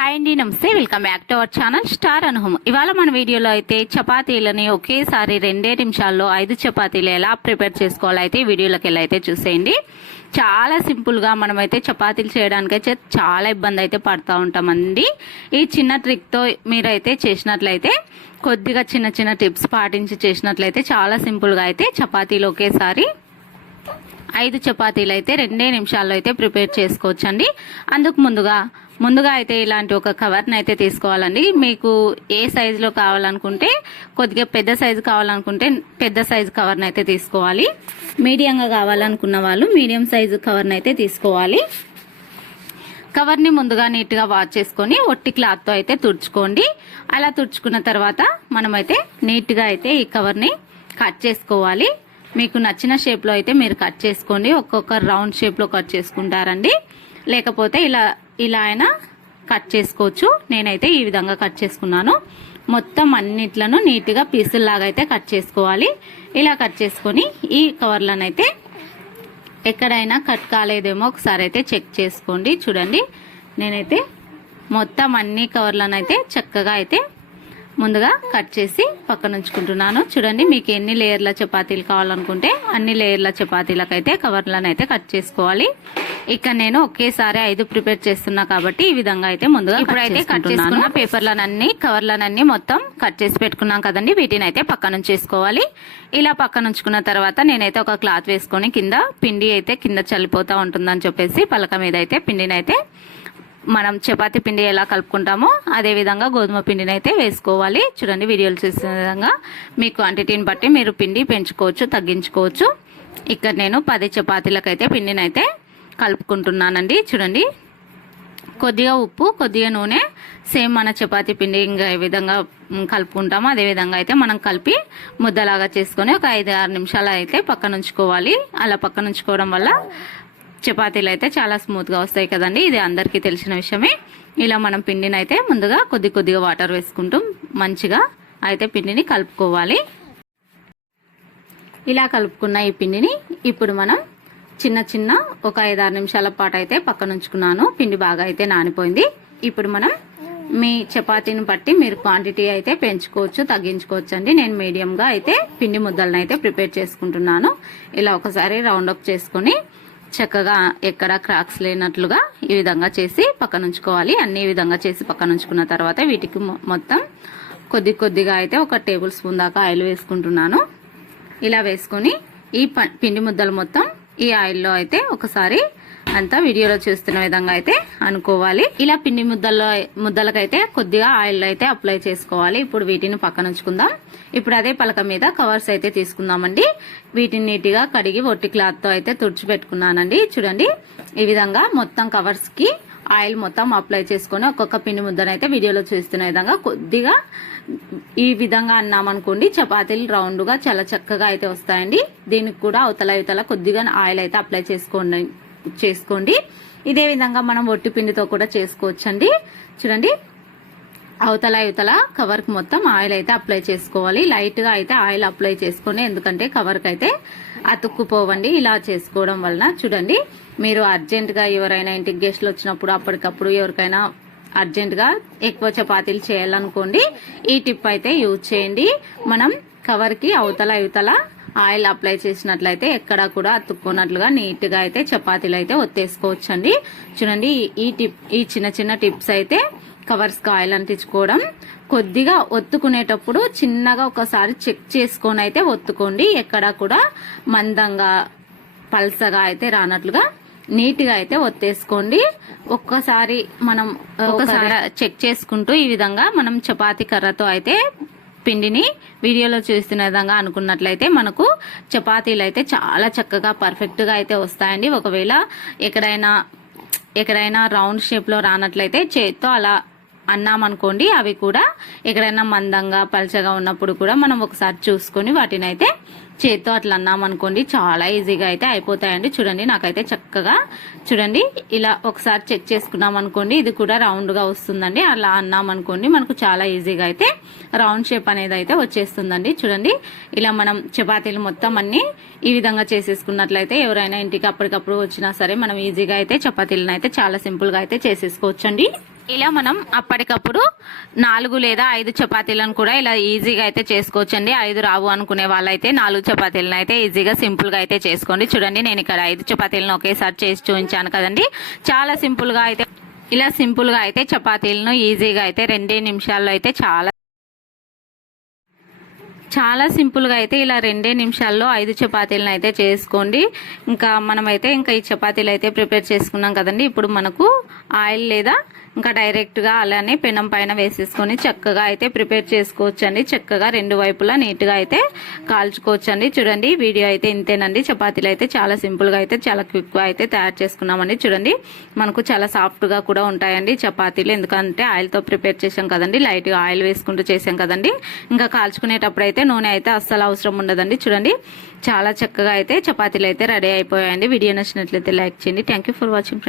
Hi అండి నమస్తే. Welcome back to our channel star అనుహం ఇవాళ మన వీడియోలో అయితే చపాతీలని ఒకేసారి రెండే నిమిషాల్లో ఐదు చపాతీలు ఎలా ప్రిపేర్ చేసుకోవాలో అయితే వీడియోలోకి వెళ్ళి అయితే చూసేయండి. చాలా సింపుల్గా మనమైతే చపాతీలు చేయడానికైతే చాలా ఇబ్బంది అయితే పడుతూ ఉంటామండి. ఈ చిన్న ట్రిక్తో మీరైతే చేసినట్లయితే కొద్దిగా చిన్న చిన్న టిప్స్ పాటించి చేసినట్లయితే చాలా సింపుల్గా అయితే చపాతీలు ఒకేసారి ఐదు చపాతీలు అయితే రెండే నిమిషాల్లో అయితే ప్రిపేర్ చేసుకోవచ్చండి. అందుకు ముందుగా ముందుగా అయితే ఇలాంటి ఒక కవర్ని అయితే తీసుకోవాలండి. మీకు ఏ సైజులో కావాలనుకుంటే కొద్దిగా పెద్ద సైజు కావాలనుకుంటే పెద్ద సైజు కవర్ని అయితే తీసుకోవాలి. మీడియంగా కావాలనుకున్న వాళ్ళు మీడియం సైజు కవర్ని అయితే తీసుకోవాలి. కవర్ని ముందుగా నీట్గా వాష్ చేసుకొని ఒట్టి క్లాత్తో అయితే తుడుచుకోండి. అలా తుడుచుకున్న తర్వాత మనమైతే నీట్గా అయితే ఈ కవర్ని కట్ చేసుకోవాలి. మీకు నచ్చిన షేప్లో అయితే మీరు కట్ చేసుకోండి. ఒక్కొక్క రౌండ్ షేప్లో కట్ చేసుకుంటారండి. లేకపోతే ఇలా ఇలా అయినా కట్ చేసుకోవచ్చు. నేనైతే ఈ విధంగా కట్ చేసుకున్నాను. మొత్తం అన్నిట్లను నీట్గా పీసుల్లాగా అయితే కట్ చేసుకోవాలి. ఇలా కట్ చేసుకొని ఈ కవర్లనైతే ఎక్కడైనా కట్ కాలేదేమో ఒకసారి అయితే చెక్ చేసుకోండి. చూడండి. నేనైతే మొత్తం అన్ని కవర్లను అయితే చక్కగా అయితే ముందుగా కట్ చేసి పక్కన ఉంచుకుంటున్నాను. చూడండి మీకు ఎన్ని లేయర్ల చపాతీలు కావాలనుకుంటే అన్ని లేయర్ల చపాతీలకు అయితే కవర్లను అయితే కట్ చేసుకోవాలి. ఇక్కడ నేను ఒకేసారి ఐదు ప్రిపేర్ చేస్తున్నా కాబట్టి ఈ విధంగా అయితే ముందుగా ఇప్పుడైతే కట్ చేసుకున్న పేపర్లనన్నీ కవర్లనన్నీ మొత్తం కట్ చేసి పెట్టుకున్నాం కదండి వీటిని అయితే పక్కన ఉంచేసుకోవాలి. ఇలా పక్కన ఉంచుకున్న తర్వాత నేనైతే ఒక క్లాత్ వేసుకొని కింద పిండి అయితే కింద చల్లిపోతూ ఉంటుందని చెప్పేసి పలక మీద అయితే పిండిని అయితే మనం చపాతీ పిండి ఎలా కలుపుకుంటామో అదే విధంగా గోధుమ పిండిని అయితే వేసుకోవాలి. చూడండి వీడియోలు చూసిన విధంగా మీ క్వాంటిటీని బట్టి మీరు పిండి పెంచుకోవచ్చు తగ్గించుకోవచ్చు. ఇక్కడ నేను పది చపాతీలకైతే పిండిని అయితే కలుపుకుంటున్నానండి. చూడండి కొద్దిగా ఉప్పు కొద్దిగా నూనె సేమ్ మన చపాతీ పిండి ఇంకా ఏ విధంగా కలుపుకుంటామో అదే విధంగా అయితే మనం కలిపి ముద్దలాగా చేసుకొని ఒక ఐదు ఆరు నిమిషాలు అయితే పక్కన ఉంచుకోవాలి అలా పక్కన ఉంచుకోవడం వల్ల చపాతీలు అయితే చాలా స్మూత్గా వస్తాయి కదండి. ఇది అందరికీ తెలిసిన విషయమే. ఇలా మనం పిండిని అయితే ముందుగా కొద్ది కొద్దిగా వాటర్ వేసుకుంటూ మంచిగా అయితే పిండిని కలుపుకోవాలి. ఇలా కలుపుకున్న ఈ పిండిని ఇప్పుడు మనం చిన్న చిన్న ఒక ఐదారు నిమిషాల పాటు అయితే పక్కన ఉంచుకున్నాను పిండి బాగా అయితే నానిపోయింది. ఇప్పుడు మనం మీ చపాతీని బట్టి మీరు క్వాంటిటీ అయితే పెంచుకోవచ్చు తగ్గించుకోవచ్చు అండి నేను మీడియంగా అయితే పిండి ముద్దలను అయితే ప్రిపేర్ చేసుకుంటున్నాను. ఇలా ఒకసారి రౌండ్ అప్ చేసుకొని చక్కగా ఎక్కడ క్రాక్స్ లేనట్లుగా ఈ విధంగా చేసి పక్కన ఉంచుకోవాలి అన్ని విధంగా చేసి పక్కన ఉంచుకున్న తర్వాత వీటికి మొత్తం కొద్ది కొద్దిగా అయితే ఒక టేబుల్ స్పూన్ దాకా ఆయిల్ వేసుకుంటున్నాను. ఇలా వేసుకొని ఈ ప- పిండి ముద్దలు మొత్తం ఈ ఆయిల్లో అయితే ఒకసారి అంతా వీడియోలో చూస్తున్న విధంగా అయితే అనుకోవాలి. ఇలా పిండి ముద్దల్లో ముద్దలకైతే కొద్దిగా ఆయిల్ అయితే అప్లై చేసుకోవాలి. ఇప్పుడు వీటిని పక్కన ఉంచుకుందాం. ఇప్పుడు అదే పలక మీద కవర్స్ అయితే తీసుకుందామండి. వీటిని నీట్గా కడిగి ఒట్టి క్లాత్తో అయితే తుడిచిపెట్టుకున్నానండి చూడండి ఈ విధంగా మొత్తం కవర్స్కి ఆయిల్ మొత్తం అప్లై చేసుకొని ఒక్కొక్క పిండి ముద్దనైతే వీడియోలో చూస్తున్న విధంగా కొద్దిగా ఈ విధంగా అన్నామనుకోండి చపాతీలు రౌండ్గా చాలా చక్కగా అయితే వస్తాయండి. దీనికి కూడా అవతల ఇవతల కొద్దిగా ఆయిల్ అయితే అప్లై చేసుకోండి. చేసుకోండి. ఇదే విధంగా మనం ఒట్టి పిండితో కూడా చేసుకోవచ్చండి. చూడండి. అవతల ఇవతల కవర్కి మొత్తం ఆయిల్ అయితే అప్లై చేసుకోవాలి. లైట్గా అయితే ఆయిల్ అప్లై చేసుకోండి. ఎందుకంటే కవర్కి అయితే అతుక్కుపోవండి. ఇలా చేసుకోవడం వలన చూడండి. మీరు అర్జెంటుగా ఎవరైనా ఇంటికి గెస్ట్లు వచ్చినప్పుడు అప్పటికప్పుడు ఎవరికైనా అర్జెంటుగా ఎక్కువ చపాతీలు చేయాలనుకోండి. ఈ టిప్ అయితే యూజ్ చేయండి. మనం కవర్కి అవతల అవతల ఇవతల ఆయిల్ అప్లై చేసినట్లయితే ఎక్కడా కూడా అతుక్కున్నట్లుగా నీట్గా అయితే చపాతీలు అయితే ఒత్తేసుకోవచ్చండి. చూడండి ఈ టిప్ ఈ చిన్న చిన్న టిప్స్ అయితే కవర్స్ ఆయిల్ అంటించుకోవడం. కొద్దిగా ఒత్తుకునేటప్పుడు చిన్నగా ఒకసారి చెక్ చేసుకొని అయితే ఒత్తుకోండి. ఎక్కడా కూడా మందంగా పల్సగా అయితే రానట్లుగా నీట్గా అయితే ఒత్తేసుకోండి. ఒక్కసారి మనం ఒకసారి చెక్ చేసుకుంటూ ఈ విధంగా మనం చపాతీ కర్రతో అయితే పిండిని వీడియోలో చూస్తున్న విధంగా అనుకున్నట్లయితే మనకు చపాతీలు అయితే చాలా చక్కగా పర్ఫెక్ట్గా అయితే వస్తాయండి. ఒకవేళ ఎక్కడైనా ఎక్కడైనా రౌండ్ షేప్లో రానట్లయితే చేత్తో అలా అన్నామనుకోండి అవి కూడా ఎక్కడైనా మందంగా పలచగా ఉన్నప్పుడు కూడా మనం ఒకసారి చూసుకొని వాటిని అయితే చేత్తో అట్లా అన్నామనుకోండి చాలా ఈజీగా అయితే అయిపోతాయండి. చూడండి నాకైతే చక్కగా చూడండి ఇలా ఒకసారి చెక్ చేసుకున్నాం అనుకోండి ఇది కూడా రౌండ్గా వస్తుందండి. అలా అన్నామనుకోండి మనకు చాలా ఈజీగా అయితే రౌండ్ షేప్ అనేది అయితే వచ్చేస్తుందండి. చూడండి ఇలా మనం చపాతీలు మొత్తం అన్ని ఈ విధంగా చేసేసుకున్నట్లయితే ఎవరైనా ఇంటికి అప్పటికప్పుడు వచ్చినా సరే మనం ఈజీగా అయితే చపాతీలను అయితే చాలా సింపుల్గా అయితే చేసేసుకోవచ్చండి. ఇలా మనం అప్పటికప్పుడు నాలుగు లేదా ఐదు చపాతీలను కూడా ఇలా ఈజీగా అయితే చేసుకోవచ్చండి. ఐదు రావు అనుకునే వాళ్ళైతే నాలుగు చపాతీలను అయితే ఈజీగా సింపుల్గా అయితే చేసుకోండి. చూడండి నేను ఇక్కడ ఐదు చపాతీలను ఒకేసారి చేసి చూపించాను కదండి. చాలా సింపుల్గా అయితే ఇలా సింపుల్గా అయితే చపాతీలను ఈజీగా అయితే రెండే నిమిషాల్లో అయితే చాలా చాలా సింపుల్గా అయితే ఇలా రెండే నిమిషాల్లో ఐదు చపాతీలను అయితే చేసుకోండి. ఇంకా మనమైతే ఇంకా ఈ చపాతీలు అయితే ప్రిపేర్ చేసుకున్నాం కదండి. ఇప్పుడు మనకు ఆయిల్ లేదా ఇంకా డైరెక్ట్గా అలానే పెనం పైన వేసేసుకొని చక్కగా అయితే ప్రిపేర్ చేసుకోవచ్చండి. చక్కగా రెండు వైపులా నీట్గా అయితే కాల్చుకోవచ్చండి. చూడండి వీడియో అయితే ఇంతేనండి. చపాతీలు అయితే చాలా సింపుల్గా అయితే చాలా క్విక్గా అయితే తయారు చేసుకున్నామండి. చూడండి మనకు చాలా సాఫ్ట్గా కూడా ఉంటాయండి చపాతీలు. ఎందుకంటే ఆయిల్తో ప్రిపేర్ చేసాం కదండి లైట్గా ఆయిల్ వేసుకుంటూ చేసాం కదండి. ఇంకా కాల్చుకునేటప్పుడు అయితే నూనె అయితే అస్సలు అవసరం ఉండదండి. చూడండి చాలా చక్కగా అయితే చపాతీలు అయితే రెడీ అయిపోయాయండి. వీడియో నచ్చినట్లయితే లైక్ చేయండి. Thank for watching friends.